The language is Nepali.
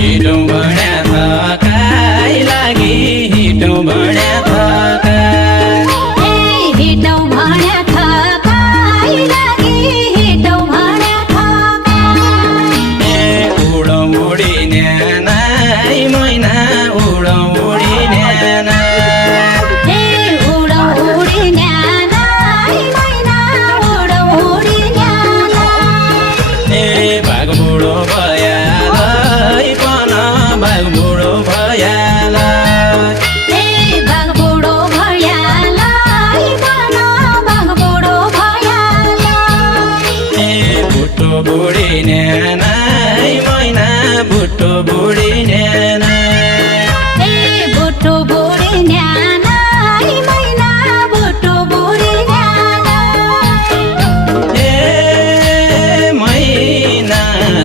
हिटौँ भन्या थकाइ लागि हिटौँ भन्या थकाइ हिटौँ भन्या थकाइ लागि हिटौँ भन्या थकाइ उडौँ उडी न्यानाइ मैना उडौँ उडी न्याना उडौँ उडी न्यानाइ मैना उडौँ उडी न्याना भाग बुढो भयालै पन भाग बुढो भयालै भाग बुढो भयालाई पन भाग बुढो भयालाई बुढो बुढी न्यानाइ मैना बुढो बुढी